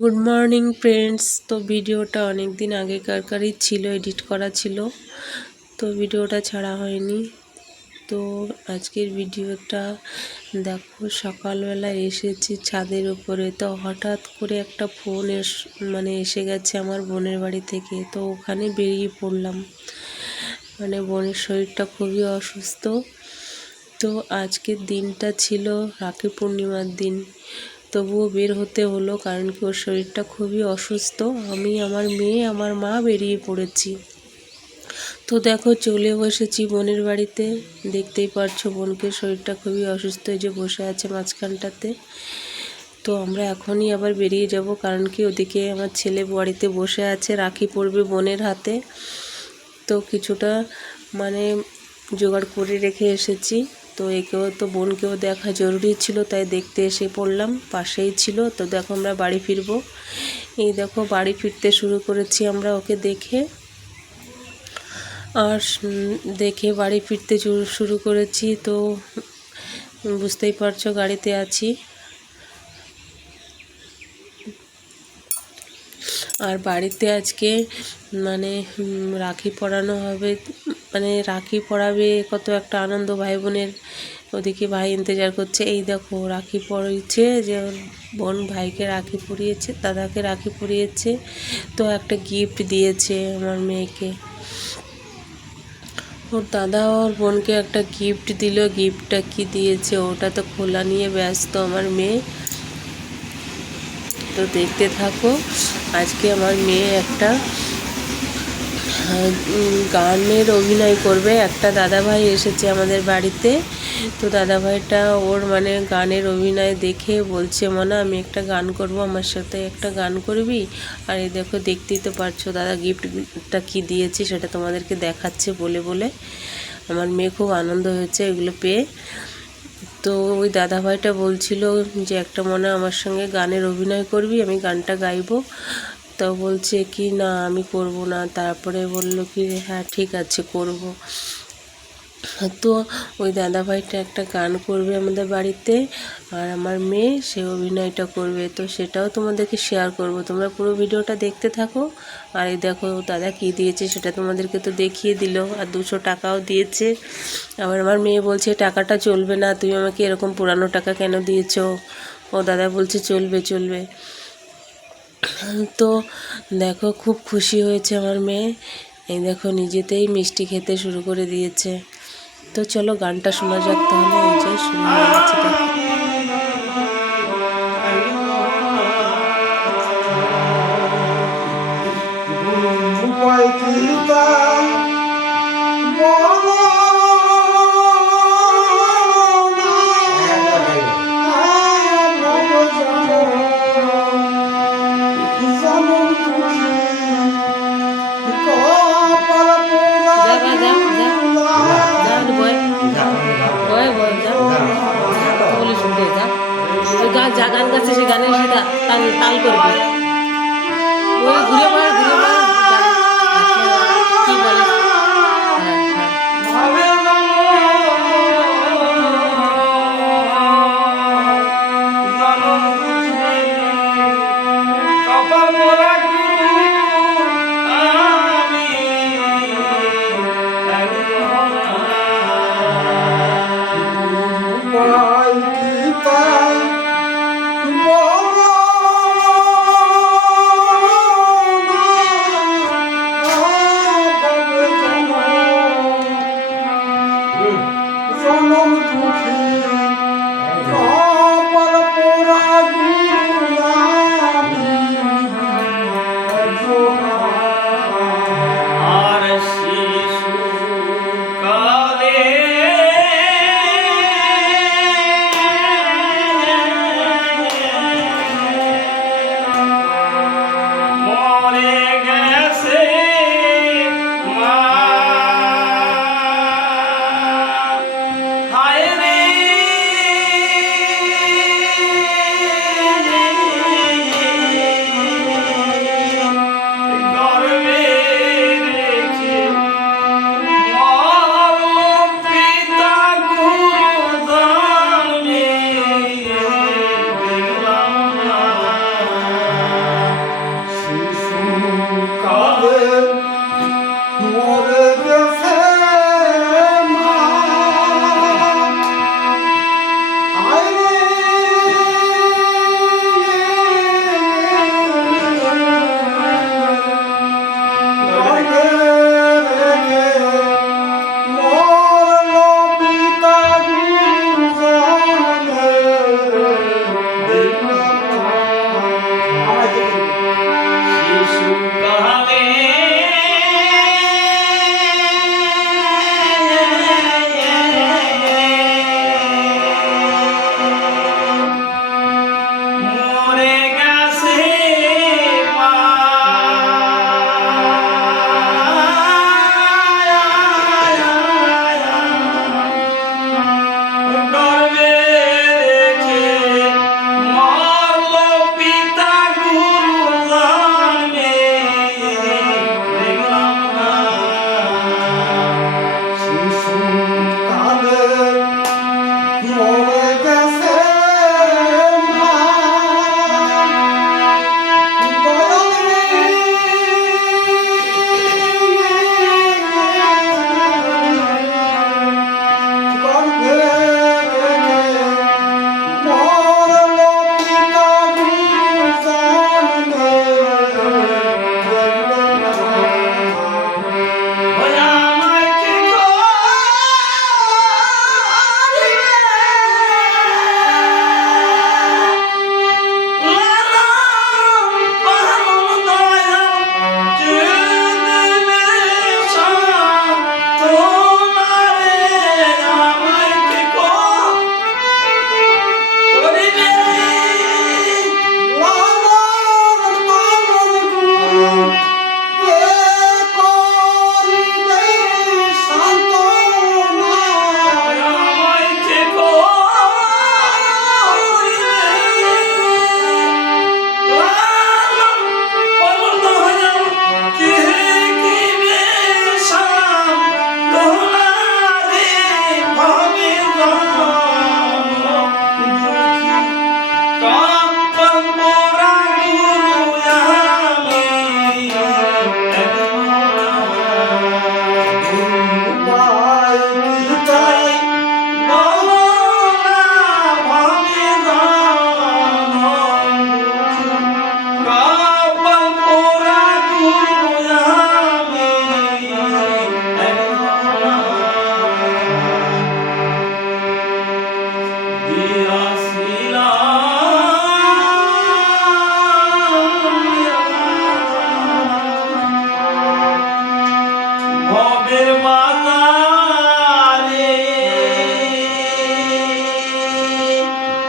Good morning friends তো ভিডিওটা অনেক দিন আগেকারকারই ছিল এডিট করা ছিল। তো ভিডিওটা ছাড়া হয়নি। তো আজকের ভিডিওটা দেখো, সকালবেলা এসেছি ছাদের উপরে। তো হঠাৎ করে একটা ফোন এস মানে এসে গেছে আমার বোনের বাড়ি থেকে। তো ওখানে বেরিয়ে পড়লাম। মানে বোনের শরীরটা খুবই অসুস্থ। তো আজকের দিনটা ছিল রাখি পূর্ণিমার দিন। তবুও বের হতে হলো কারণ কি ওর শরীরটা খুবই অসুস্থ। আমি, আমার মেয়ে, আমার মা বেরিয়ে পড়েছি। তো দেখো চলে বসেছি বোনের বাড়িতে। দেখতেই পারছ বোনকে শরীরটা খুবই অসুস্থ এই যে বসে আছে মাঝখানটাতে। তো আমরা এখনই আবার বেরিয়ে যাব কারণ কি ওদিকে আমার ছেলে বাড়িতে বসে আছে, রাখি পড়বে বোনের হাতে। তো কিছুটা মানে জোগাড় করে রেখে এসেছি। তো একেও তো বোনকেও দেখা জরুরি ছিল, তাই দেখতে এসে পড়লাম, পাশেই ছিল। তো দেখো আমরা বাড়ি ফিরব। এই দেখো বাড়ি ফিরতে শুরু করেছি আমরা ওকে দেখে। আর দেখে বাড়ি ফিরতে শুরু করেছি। তো বুঝতেই পারছ গাড়িতে আছি। আর বাড়িতে আজকে মানে রাখি পরানো হবে। মানে রাখি পরাবে কত একটা আনন্দ ভাই বোনের ওদিকে ভাই ইন্তজার করছে, এই দেখো, রাখি পরিয়েছে যে বোন ভাইকে রাখি পরিয়েছে, দাদাকে রাখি পরিয়েছে, তো একটা গিফট দিয়েছে আমার মেয়েকে। ওর দাদা ওর বোনকে একটা গিফট দিল। গিফটটা কি দিয়েছে? ওটা তো খোলা নিয়ে ব্যস্ত আমার মেয়ে। তো দেখতে থাকো, আজকে আমার মেয়ে একটা গানের অভিনয় করবে। একটা দাদাভাই এসেছে আমাদের বাড়িতে। তো দাদাভাইটা ওর মানে গানের অভিনয় দেখে বলছে, মনে, আমি একটা গান করব, আমার সাথে একটা গান করবি? আর এই দেখো, দেখতেই তো পারছ, দাদা গিফটটা কি দিয়েছি সেটা তোমাদেরকে দেখাচ্ছে বলে বলে। আমার মেয়ে খুব আনন্দ হয়েছে এগুলো পেয়ে। তো ওই দাদাভাইটা বলছিল যে, একটা মনে আমার সঙ্গে গানের অভিনয় করবি, আমি গানটা গাইবো। তো বলছে কি, না, আমি করব না। তারপরে বলল কি হ্যাঁ ঠিক আছে, করব। তো ওই দাদাভাইটা একটা গান করবে আমাদের বাড়িতে, আর আমার মেয়ে সে অভিনয়টা করবে, তো সেটাও তোমাদেরকে শেয়ার করব। তোমরা পুরো ভিডিওটা দেখতে থাকো। আর এই দেখো দাদা কি দিয়েছে সেটা তোমাদেরকে তো দেখিয়ে দিল, আর দুশো টাকাও দিয়েছে। আবার আমার মেয়ে বলছে, টাকাটা চলবে না, তুমি আমাকে এরকম পুরানো টাকা কেন দিয়েছ? ও দাদা বলছে, চলবে চলবে। তো দেখো খুব খুশি হয়েছে আমার মেয়ে। এই দেখো নিজেতেই মিষ্টি খেতে শুরু করে দিয়েছে। তো চলো গানটা শোনা যাক তাহলে এই যে শুনে গেছে ঘুরে ঘুরে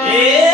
ええー